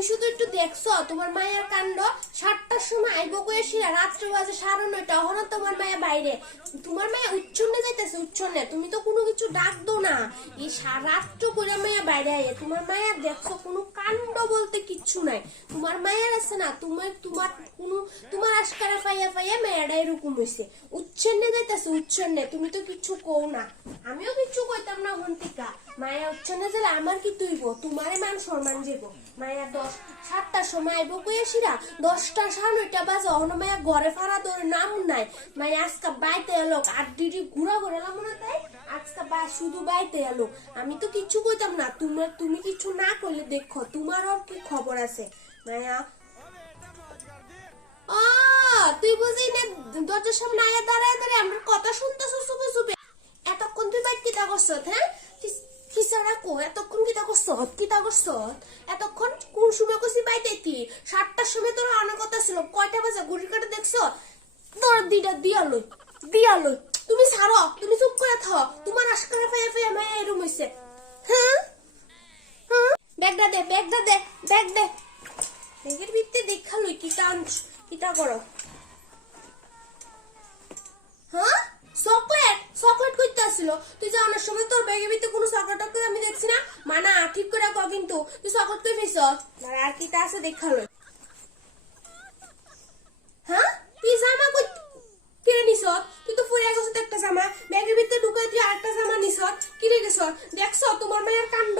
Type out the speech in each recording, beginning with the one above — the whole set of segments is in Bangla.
তুমি শুধু একটু দেখছো তোমার মায়ের কাণ্ড। 7টার সময় আইবো কইয়া শিরা রাত্রে বাজে 9:30 হলো তোমার মায়া বাইরে। তোমার মায়া উচ্ছন্নে যাইতেছে উচ্ছন্নে, তুমি তো কোনো কিছু ডাক দো না। এই রাত্র করে মায়া বাইরে আইয়ে তোমার মায়া দেখছো কোনো কাণ্ড বলতে কিচ্ছু নাই। তোমার মায়ের আছে না তোমার তোমার কোনো তোমার আশকারা পাইয়া পাইয়া মেয়েটা এরকম হইছে, উচ্ছন্নে যাইতেছে উচ্ছন্নে, তুমি তো কিচ্ছু কও না। আমিও কিচ্ছু কইতাম না হন্তিকা। মায়া উচ্ছন্নে গেলে আমার কি তুইব, তোমারে মান সম্মান যাবো। মায়া 7টার সময় আইব কইয়া শিরা 10টা 9:30 বাজে অহনো মায়া ঘরে ফাড়া ধরে নাম নাই। মায়া আজকা বাইতে এলো আর ডিডি ঘুরা ঘুরালাম মনে তাই আজকা বা শুধু বাইতে এলো। আমি তো কিচ্ছু কইতাম না, তুমি কিছু না করলে দেখো তোমার আর কি খবর আছে। মায়া তুই বুঝি না দরজার সামনে আয়া দাঁড়ায় দাঁড়ায় আমার কথা শুনতেছ চুপে চুপে। এতক্ষণ তুই বাইক কিতা করছত? হ্যাঁ কিসারা কো এতক্ষণ কিতা করছত? কিতা করছত এতক্ষণ? কোন সময় কইছি বাইতে? 7টার সময় তোর অনেক কথা ছিল। কয়টা বাজে ঘড়ির কাঁটা দেখছো? তোর দিটা দিয়ালই তুমি ছাড়ো, তুমি চুপ করে থাও। তোমার আশকারা ফাইয়া ফাইয়া মায়া এরম হইছে। হ্যাঁ ব্যাগটা দে ব্যাগটা দে ব্যাগ দে। ব্যাগের ভিতরে দেখালই কিতা করো? হ্যাঁ চকলেট চকলেট কইতে আসছিল। তুই যে অনেক সময় তোর ব্যাগের ভিতরে কোনো চকলেট আমি দেখছি না। মানা ঠিক করে কও কিন্তু তুই চকলেট কই পেয়েছ? আর কিতা আছে দেখালো। হ্যাঁ তুই জামা কই কিনে নিছ? তুই তো ফুরিয়া গেছ একটা জামা ব্যাগের ভিতরে ঢুকাই তুই আরেকটা জামা নিছ। কিনে গেছ দেখছো তোমার মায়ের কাণ্ড।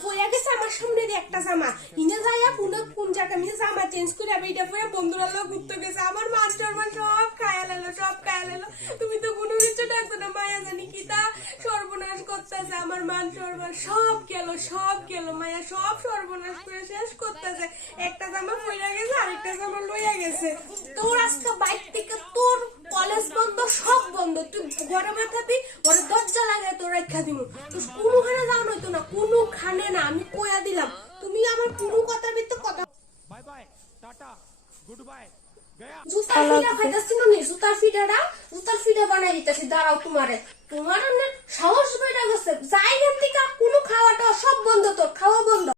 ফুরিয়া গেছে আমার সামনে দিয়ে একটা জামা ইনে যাইয়া কোন জায়গা আমি জামা চেঞ্জ করে এইটা পরে বন্ধুরা লোক ঘুরতে গেছে। আমার মাস্টার মান সব খায়া লালো সব খায়া লালো। তুমি তো কোনো কিছু ডাকতো না। মায়া জানি কি তা সর্বনাশ করতেছে। আমার মান সর্বনাশ সব গেল মায়া সব সর্বনাশ করে শেষ করতেছে। একটা জামা ফুরিয়া গেছে আরেকটা জামা লইয়া গেছে। তোর আজকে বাইক থেকে তোর কলেজ বন্ধ সব বন্ধ। তুই ঘরে মাথাবি ঘরে দরজা লাগাই তোর রেখা দিব। তুই কোনোখানে যাও নয়তো না কোনোখানে না আমি কইয়া দিলাম। তুমি আমার কোনো কথার ভিতর কথা bye bye tata good bye Gaya. জুতার ফিটা খাইতাছি না নি জুতার ফিটা বানাই দিতেছি। দাঁড়াও তোমার